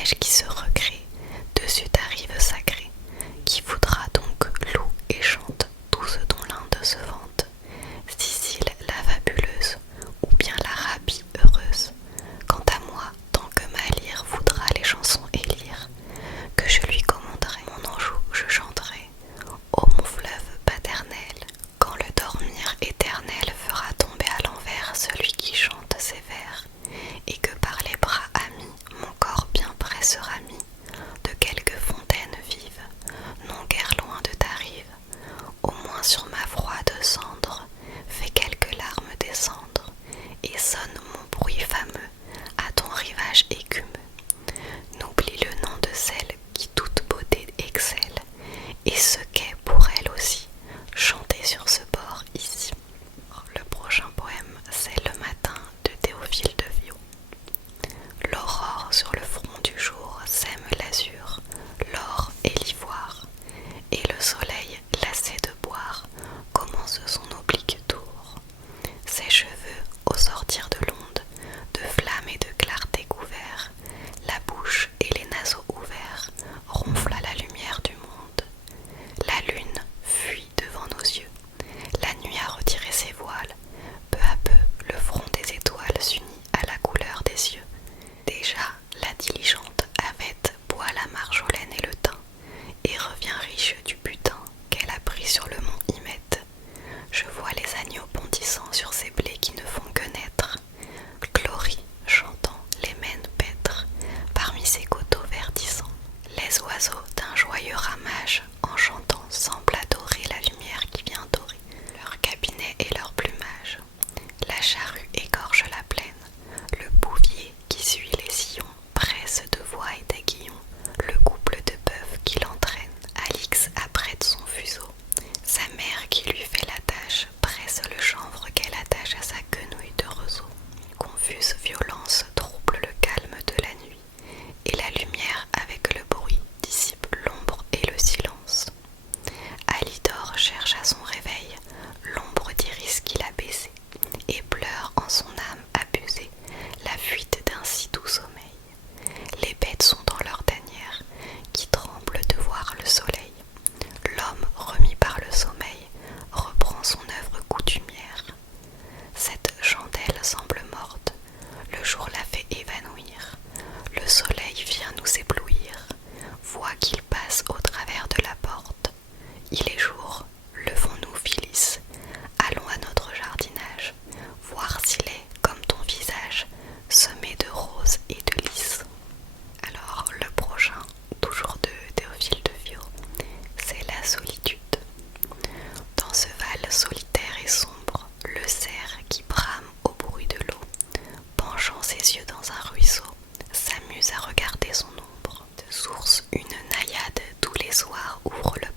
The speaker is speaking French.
neige qui se recrée dessus ta rive sacrée, qui voudra donc loue et chante tout ce dont l'Inde se vante, Sicile la fabuleuse, ou bien l'Arabie heureuse. Quant à moi, tant que ma lyre voudra les chansons élire, que je lui commanderai mon anjou, je chanterai. Ô mon fleuve paternel, quand le dormir éternel fera tomber à l'envers celui qui chante ses vers, et que par les bras amis mon corps bien près sera mis de quelque fontaine vive, non guère loin de ta rive, au moins sur ma froide cendre, fais quelques larmes descendre, et sonne mon bruit fameux à ton rivage écumeux. N'oublie le nom de celle qui toute beauté excelle, et ce qu'est pour elle aussi, chanter sur ce bord ici. Le prochain poème, c'est Le matin de Théophile de Viau. L'aurore sur le front du jour sème l'azur, l'or et l'ivoire, et le soleil, lassé de boire, commence son oblique tour. Ses cheveux, au sortir de l'onde, de flammes et de clarté couverts, la bouche et les naseaux ouverts, ronflent à la lumière du monde. La lune fuit devant nos yeux, la nuit a retiré ses voiles, peu à peu le front des étoiles s'unit à la couleur des cieux. Déjà la diligente Avette boit la marjolaine et le thym, et revient riche du butin qu'elle a pris sur le mont Hymette. Je vois les agneaux bondissant sur ces blés qui ne font que naître, Chlorie chantant les mènes paître parmi ces coteaux verdissants. Les oiseaux d'un joyeux ramage en chantant semblent adorer la lumière qui vient dorer leur cabinet et leur plumage. La charrue égorge la plaine, le bouvier qui suit les sillons presse de voix et d'aiguillons le couple de bœufs qui l'entraîne. Alix apprête son fuseau, sa mère qui lui fait la tâche presse le chanvre qu'elle attache à sa quenouille de roseau. Confuse violence trouble le calme de la nuit, et la lumière avec le bruit dissipe l'ombre et le silence. Alidor cherche à son réveil l'ombre d'iris qu'il a baisée, et pleure en son âme abusée la fuite d'un si doux sommeil. Les bêtes sont dans leur tanière, qui tremblent de voir le soleil. L'homme, remis par le sommeil, reprend son œuvre coutumière. Cette chandelle semble morte, le jour la fait évanouir, le soleil vient nous éblouir, vois qu'il passe au travers de la porte. Il est jour, levons-nous Phyllis, allons à notre jardinage, voir s'il est, comme ton visage, semé de roses et de lys. Alors le prochain, toujours de Théophile de Viau, c'est La solitude. Dans ce val solitaire et sombre, le cerf qui brame au bruit de l'eau, penchant ses yeux dans un ruisseau, s'amuse à regarder son ombre. De source, une naïade tous les soirs ouvre le